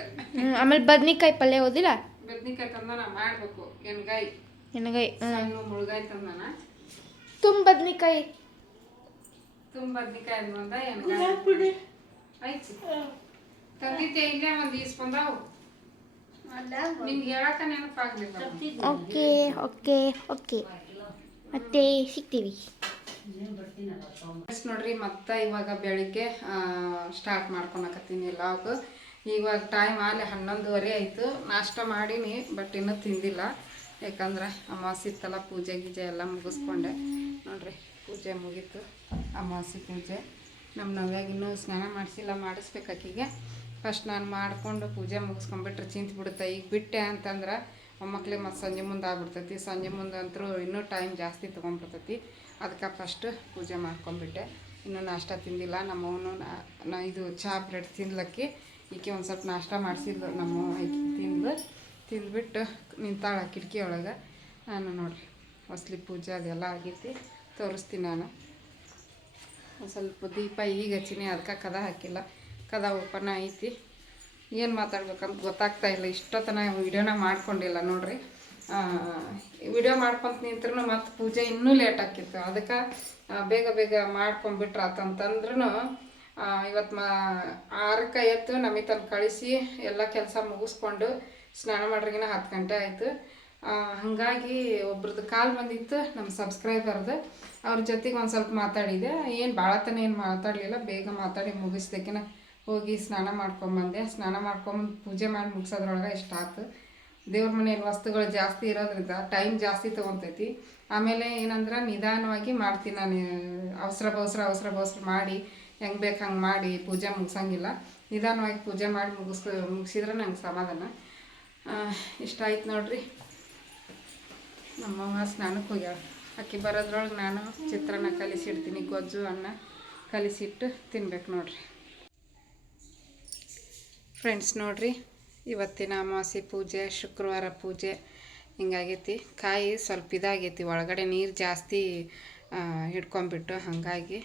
ಆಮೇಲೆ ಬದ್ನಿಕಾಯಿ ಪಲ್ಯ ಓದಿಲ್ಲ. ಬದ್ನಿಕಾಯಿ ತಂದಾನ ಮಾಡ್ಬೇಕು. ಎಣ್ಗಾಯಿ ಎಣ್ಗಾಯಿ ಸಣ್ಣ ಮುಳುಗಾಯಿ ತಂದಾನ. ತುಂಬ ಬದ್ನಿಕಾಯಿ ಬದ್ನಿಕಾಯಿ ಅಂದ ಎಣ್ಗಾಯಿ ಐತಿ ತಂದಿದ್ದೆ. ಇಲ್ಲೇ ಒಂದು ಈಸ್ ಬಂದಾವು. ನಿಮ್ಗೆ ಹೇಳಕ್ಕ ನೆನಪಾಗ್ಲಿಲ್ಲ. ಓಕೆ ಓಕೆ ಓಕೆ ಮತ್ತೆ ಸಿಗ್ತೀವಿ. ನೋಡ್ರಿ ಮತ್ತೆ ಇವಾಗ ಬೆಳಿಗ್ಗೆ ಸ್ಟಾರ್ಟ್ ಮಾಡ್ಕೊಳಕತ್ತೀನಿ ಲಾಗ್. ಇವಾಗ ಟೈಮ್ ಆಗಲಿ 11:30 ಆಯಿತು. ನಾಷ್ಟ ಮಾಡೀನಿ ಬಟ್ ಇನ್ನೂ ತಿಂದಿಲ್ಲ. ಯಾಕಂದ್ರೆ ಅಮಾವಾಸ್ಯೆ ಇತ್ತಲ್ಲ, ಪೂಜೆ ಗೀಜೆ ಎಲ್ಲ ಮುಗಿಸ್ಕೊಂಡೆ. ನೋಡ್ರಿ ಪೂಜೆ ಮುಗೀತು, ಅಮಾವಾಸ್ಯೆ ಪೂಜೆ. ನಮ್ಮ ನವ್ಯಾಗ ಇನ್ನೂ ಸ್ನಾನ ಮಾಡಿಸಿಲ್ಲ, ಮಾಡಿಸ್ಬೇಕು ಆಕಿಗೆ. ಫಸ್ಟ್ ನಾನು ಮಾಡಿಕೊಂಡು ಪೂಜೆ ಮುಗಿಸ್ಕೊಂಡ್ಬಿಟ್ರೆ ಚಿಂತೆ ಬಿಡುತ್ತೆ. ಈಗ ಬಿಟ್ಟೆ ಅಂತಂದ್ರೆ ಮೊಮ್ಮಕ್ಳಿಗೆ ಮತ್ತು ಸಂಜೆ ಮುಂದೆ ಆಗ್ಬಿಡ್ತೈತಿ. ಸಂಜೆ ಮುಂದೆ ಅಂತೂ ಇನ್ನೂ ಟೈಮ್ ಜಾಸ್ತಿ ತೊಗೊಂಡ್ಬಿಡ್ತೈತಿ. ಅದಕ್ಕೆ ಫಸ್ಟ್ ಪೂಜೆ ಮಾಡ್ಕೊಂಡ್ಬಿಟ್ಟೆ. ಇನ್ನೂ ನಾಷ್ಟ ತಿಂದಿಲ್ಲ. ನಮ್ಮವನು ಇದು ಚಹಾ ಬ್ರೆಡ್ ತಿನ್ಲಕ್ಕಿ ಈಕೆ ಒಂದು ಸ್ವಲ್ಪ ನಾಷ್ಟ ಮಾಡಿಸಿದ್ಲು. ನಮ್ಮ ಈಕೆ ತಿಂದ್ಬಿಟ್ಟು ನಿಂತಾಳ ಕಿಟಕಿ ಒಳಗೆ. ನಾನು ನೋಡ್ರಿ ಹೊಸ್ಲಿ ಪೂಜೆ ಅದೆಲ್ಲ ಆಗೈತಿ, ತೋರಿಸ್ತೀನಿ. ನಾನು ಒಂದು ಸ್ವಲ್ಪ ದೀಪ ಈಗ ಹಚ್ಚಿನಿ, ಅದಕ್ಕೆ ಕದ ಹಾಕಿಲ್ಲ. ಕದ ಓಪನ್ ಐತಿ. ಏನು ಮಾತಾಡ್ಬೇಕಂತ ಗೊತ್ತಾಗ್ತಾ ಇಲ್ಲ. ಇಷ್ಟೊತ್ತನ ವಿಡಿಯೋನ ಮಾಡ್ಕೊಂಡಿಲ್ಲ ನೋಡ್ರಿ. ವಿಡಿಯೋ ಮಾಡ್ಕೊಂತ ನಿಂತ್ರೂ ಮತ್ತು ಪೂಜೆ ಇನ್ನೂ ಲೇಟ್ ಆಕಿತ್ತು. ಅದಕ್ಕೆ ಬೇಗ ಬೇಗ ಮಾಡ್ಕೊಂಬಿಟ್ರೆ ಆತಂತಂದ್ರೂ ಇವತ್ತು 6ಕ್ಕೆ ಎದ್ದು ನಮಿತನ ಕಳಿಸಿ ಎಲ್ಲ ಕೆಲಸ ಮುಗಿಸ್ಕೊಂಡು ಸ್ನಾನ ಮಾಡ್ರಿಗಿನ 10 ಗಂಟೆ ಆಯಿತು. ಹಾಗಾಗಿ ಒಬ್ರದ್ದು ಕಾಲ್ ಬಂದಿತ್ತು ನಮ್ಮ ಸಬ್ಸ್ಕ್ರೈಬರ್ದು. ಅವ್ರ ಜೊತೆಗೆ ಒಂದು ಸ್ವಲ್ಪ ಮಾತಾಡಿದೆ. ಏನು ಭಾಳತನ ಏನು ಮಾತಾಡಲಿಲ್ಲ, ಬೇಗ ಮಾತಾಡಿ ಮುಗಿಸ್ದಕ್ಕಿನ ಹೋಗಿ ಸ್ನಾನ ಮಾಡ್ಕೊಂಬಂದೆ. ಸ್ನಾನ ಮಾಡ್ಕೊಂಬಂದು ಪೂಜೆ ಮಾಡಿ ಮುಗಿಸೋದ್ರೊಳಗೆ ಇಷ್ಟ ಆಯ್ತು. ದೇವ್ರ ಮನೆಯಲ್ಲಿ ವಸ್ತುಗಳು ಜಾಸ್ತಿ ಇರೋದ್ರಿಂದ ಟೈಮ್ ಜಾಸ್ತಿ ತೊಗೊತೈತಿ. ಆಮೇಲೆ ಏನಂದ್ರೆ ನಿಧಾನವಾಗಿ ಮಾಡ್ತೀನಿ ನಾನು. ಅವಸರ ಮಾಡಿ ಹೆಂಗೆ ಬೇಕು ಹಂಗೆ ಮಾಡಿ ಪೂಜೆ ಮುಗಿಸಂಗಿಲ್ಲ. ನಿಧಾನವಾಗಿ ಪೂಜೆ ಮಾಡಿ ಮುಗಿಸಿದ್ರೆ ನಂಗೆ ಸಮಾಧಾನ. ಇಷ್ಟ ಆಯ್ತು ನೋಡ್ರಿ. ನಮ್ಮವ್ವ ಸ್ನಾನಕ್ಕೆ ಹೋಗ್ಯಾಳ. ಅಕ್ಕಿ ಬರೋದ್ರೊಳಗೆ ನಾನು ಚಿತ್ರಾನ್ನ ಕಲಿಸಿಡ್ತೀನಿ. ಗೊಜ್ಜು ಅನ್ನ ಕಲಿಸಿಟ್ಟು ತಿನ್ಬೇಕು ನೋಡ್ರಿ. ಫ್ರೆಂಡ್ಸ್ ನೋಡ್ರಿ, ಇವತ್ತಿನ ಅಮಾವಾಸ್ಯೆ ಪೂಜೆ, ಶುಕ್ರವಾರ ಪೂಜೆ ಹಿಂಗಾಗೈತಿ. ಕಾಯಿ ಸ್ವಲ್ಪ ಇದಾಗೈತಿ, ಒಳಗಡೆ ನೀರು ಜಾಸ್ತಿ ಹಿಡ್ಕೊಂಬಿಟ್ಟು. ಹಾಗಾಗಿ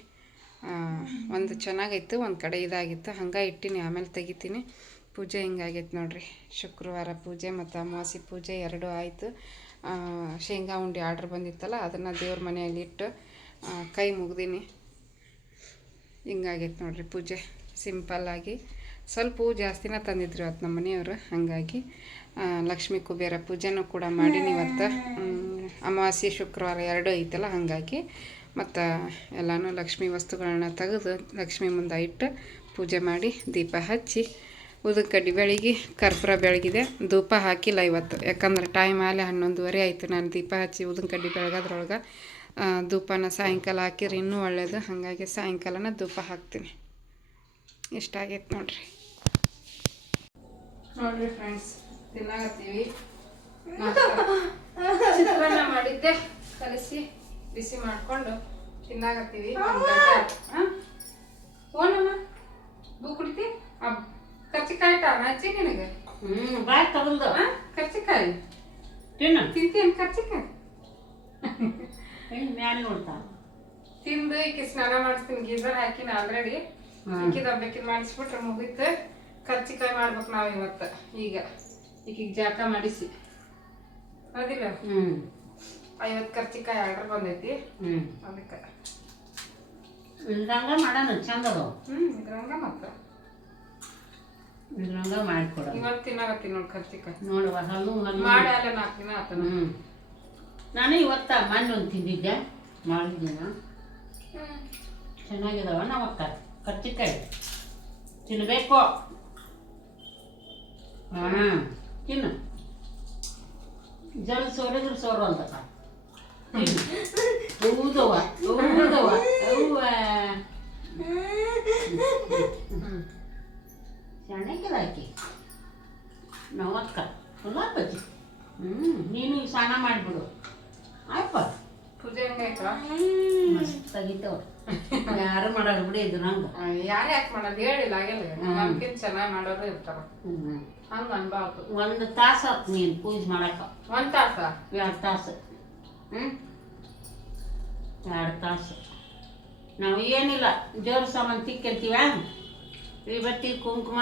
ಒಂದು ಚೆನ್ನಾಗೈತು, ಒಂದು ಕಡೆ ಇದಾಗಿತ್ತು. ಹಂಗೆ ಇಟ್ಟಿನಿ, ಆಮೇಲೆ ತೆಗಿತೀನಿ. ಪೂಜೆ ಹಿಂಗಾಗೈತಿ ನೋಡ್ರಿ. ಶುಕ್ರವಾರ ಪೂಜೆ ಮತ್ತು ಅಮಾವಾಸ್ಯೆ ಪೂಜೆ ಎರಡೂ ಆಯಿತು. ಶೇಂಗಾ ಉಂಡೆ ಆರ್ಡ್ರ್ ಬಂದಿತ್ತಲ್ಲ, ಅದನ್ನು ದೇವ್ರ ಮನೆಯಲ್ಲಿ ಇಟ್ಟು ಕೈ ಮುಗ್ದೀನಿ. ಹಿಂಗಾಗೈತೆ ನೋಡ್ರಿ ಪೂಜೆ. ಸಿಂಪಲ್ಲಾಗಿ ಸ್ವಲ್ಪ ಜಾಸ್ತಿನ ತಂದಿದ್ರು ಇವತ್ತು ನಮ್ಮ ಮನೆಯವರು. ಹಾಗಾಗಿ ಲಕ್ಷ್ಮೀ ಕುಬೇರ ಪೂಜೆನೂ ಕೂಡ ಮಾಡೀನಿ ಇವತ್ತು. ಅಮಾವಾಸ್ಯೆ ಶುಕ್ರವಾರ ಎರಡೂ ಐತಲ್ಲ, ಹಾಗಾಗಿ ಮತ್ತು ಎಲ್ಲನೂ ಲಕ್ಷ್ಮೀ ವಸ್ತುಗಳನ್ನ ತೆಗೆದು ಲಕ್ಷ್ಮೀ ಮುಂದೆ ಇಟ್ಟು ಪೂಜೆ ಮಾಡಿ ದೀಪ ಹಚ್ಚಿ ಉದಿನ ಕಡ್ಡಿ ಬೆಳಗ್ಗೆ ಕರ್ಪೂರ ಬೆಳಗಿದೆ. ಧೂಪ ಹಾಕಿಲ್ಲ ಇವತ್ತು, ಯಾಕಂದ್ರೆ ಟೈಮ್ ಆಗಲೇ 11:30 ಆಯಿತು. ನಾನು ದೀಪ ಹಚ್ಚಿ ಉದಿನ ಕಡ್ಡಿ ಬೆಳಗೋದ್ರೊಳಗೆ ಧೂಪನ ಸಾಯಂಕಾಲ ಹಾಕಿರಿ ಇನ್ನೂ ಒಳ್ಳೆಯದು. ಹಾಗಾಗಿ ಸಾಯಂಕಾಲನ ಧೂಪ ಹಾಕ್ತೀನಿ. ಇಷ್ಟ ಆಗೈತೆ ನೋಡ್ರಿ. ನೋಡ್ರಿ ಫ್ರೆಂಡ್ಸ್, ತಿನ್ನಾಗತ್ತೀವಿ. ಚಿತ್ರಾನ್ನ ಮಾಡಿದ್ದೆ, ಕಲಿಸಿ ಬಿಸಿ ಮಾಡಿಕೊಂಡು ತಿನ್ನಾಗತ್ತೀವಿ. ಓನಮ್ಮ ಬೂ ಕುಡಿತಿ? ಕರ್ಚಿಕಾಯಿ ಹಚ್ಚಿ ನಿನಗೆ ಬಾಯ್ ತಗೊಂಡು ಕರ್ಚಿಕಾಯಿ ತಿಂತೀನಿ. ಕರ್ಚಿಕಾಯಿ ಮ್ಯಾಲೆ ನೋಡ್ತಾ ತಿಂದು ಈಕೆ ಸ್ನಾನ ಮಾಡಿಸ್ತೀನಿ. ಗೀಸರ್ ಹಾಕಿನ ಆಲ್ರೆಡಿ. ಈಕಿದ ಹಬ್ಬಕ್ಕಿದ್ ಮಾಡಿಸ್ಬಿಟ್ರೆ ಮುಗಿತು. ಕರ್ಚಿಕಾಯಿ ಮಾಡ್ಬೇಕು ನಾವು ಇವತ್ತು. ಈಗ ಈಕಿಗೆ ಜಾಕ ಮಾಡಿಸಿ ಅದಿಲ್ಲ 50 ಕರ್ಚಿಕಾಯಿ ಆರ್ಡರ್ ಬಂದೈತಿ ಹ್ಞೂ ಅದಕ್ಕೆ ಇದ್ರಂಗ ಮಾಡೋಣ ಚಂದ ಅದಾವ ಇದ್ರಂಗ ಮತ್ತೆ ಇದ್ರಂಗ ಮಾಡಿಕೊಡ ಇವತ್ತು ತಿನ್ನಾಗತ್ತೀನಿ ನೋಡಿ ಕರ್ಚಿಕಾಯಿ ನೋಡುವ ಹಲ್ಲು ಹಲ್ಲು ಮಾಡಿ ಅಲ್ಲ 4 ದಿನ ಆತ ಹ್ಞೂ ನಾನು ಇವತ್ತ ಮೊನ್ನೆ ಒಂದು ತಿಂದಿದ್ದೆ ಮಾಡಿದ್ದೀನ ಚೆನ್ನಾಗಿದಾವ ನಾವಕ್ಕ ಕರ್ಚಿಕಾಯಿ ತಿನ್ನಬೇಕು ಹಾಂ ತಿನ್ನು ಜಲ್ ಸೋರಿದ್ರೆ ಸೋರು ಅಂತಕ್ಕ ಹೌದವ ಹೌದವ ಅವ್ವ ಚೆನ್ನಾಗಿದ ಆಕಿ ನಾವಕ್ಕ ಬಜ್ಜಿ ನೀನು ಈಗ ಸ್ನಾನ ಮಾಡಿಬಿಡು ಆಯ್ಪ ಪೂಜೆ ಹೆಂಗಾಯ್ತು ಮಸ್ತ್ ಆಗಿತ್ತವ ಯಾರು ಮಾಡೋರು ಬಿಡಿ ಇದು ನಂಗೆ ಯಾರು ಯಾಕೆ ಮಾಡೋದು ಹೇಳಿಲ್ಲ ಆಗಿಲ್ಲ ನಮ್ಗಿಂತ ಚೆನ್ನಾಗಿ ಮಾಡೋರು ಇರ್ತಾರ ಹ್ಞೂ ಹಂಗೆ ಅನ್ಬಾರ್ದು 1 ತಾಸು ಆತು ನೀನು ಪೂಜೆ ಮಾಡಕ್ಕ 1 ತಾಸ 2 ತಾಸು 2 ತಾಸು ನಾವು ಏನಿಲ್ಲ ಜೋರು ಸಾಮಾನು ತಿಕ್ಕಿರ್ತೀವ ವಿಭೂತಿ ಕುಂಕುಮ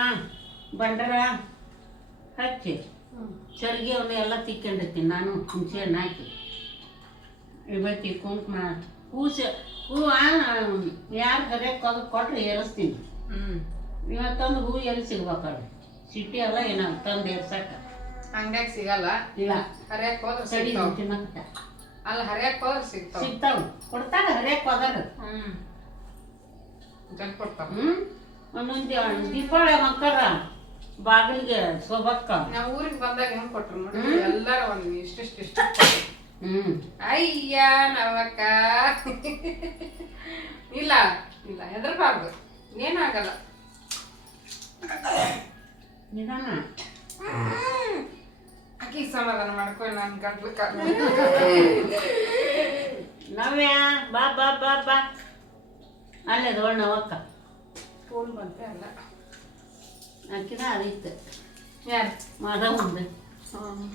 ಬಂಡರ ಹಚ್ಚಿ ಚರ್ಗಿ ಅವನ್ನ ಎಲ್ಲ ತಿಕ್ಕೊಂಡಿರ್ತೀನಿ ನಾನು ಹುಣಸೆ ಹಣ್ಣು ಹಾಕಿ ವಿಭೂತಿ ಕುಂಕುಮ ಹೂವು ಯಾರು ಹರಿಯಕ್ಕೆ ಅದು ಕೊಟ್ಟರೆ ಏರಿಸ್ತೀನಿ ಇವತ್ತೊಂದು ಹೂ ಎಲ್ಲಿ ಸಿಗ್ಬೇಕಲ್ಲ ಸಿಟಿ ಎಲ್ಲ ಏನೋ ತಂದು ಏರ್ಸಕ್ಕೆ ಅಂಗಡ್ಯಾಗ ಸಿಗಲ್ಲ ಇಲ್ಲ ಹರಿಯಕ್ ಹೋದ್ರೆ ಸಡಿ ಸಿಗ್ತಾವ ತಿನ್ನಕ್ಕ ಅಲ್ಲ ಹರಿಯಕ್ ಹೋದ್ರೆ ಸಿಗ್ತಾವ ಸಿಗ್ತಾವ ಕೊಡ್ತಾರ ಹರಿಯಕ್ಕೆ ಹೋದಾಗ ಜಲ್ ಕೊಡ್ತಾವ ಒಂದೊಂದು ದೀಪಾವಳಿ ಮಕ್ಕಳ ಬಾಗಿಲಿಗೆ ಸೋಬಕ್ಕ ನಾವು ಊರಿಗೆ ಬಂದಾಗ ಹೆಂಗ್ ಕೊಟ್ರು ನೋಡಿ ಎಲ್ಲಾರು ಒಂದು ಇಷ್ಟಿಷ್ಟು ಅಯ್ಯ ನವಕ್ಕ ಇಲ್ಲ ಇಲ್ಲ ಹೆದರ್ಬಾರ್ದು ಏನಾಗಲ್ಲ ನಿಧಾನ ಅಕ್ಕಿ ಸಮಾಧಾನ ಮಾಡ್ಕೊ ನಾನು ಗಂಟ್ಲಕ್ಕ ನವ್ಯ ಬಾ ಬಾ ಬಾ ಬಾ ಅಲ್ಲೇ ದೊಡ್ಡ ನವಕ್ಕ ಫೋನ್ ಬಂತೆ ಅಲ್ಲ ಅಕ್ಕಿದ ಅದಿತ್ತು ಯಾರು ಮಾದ ಮುಂದೆ ಹ್ಞೂ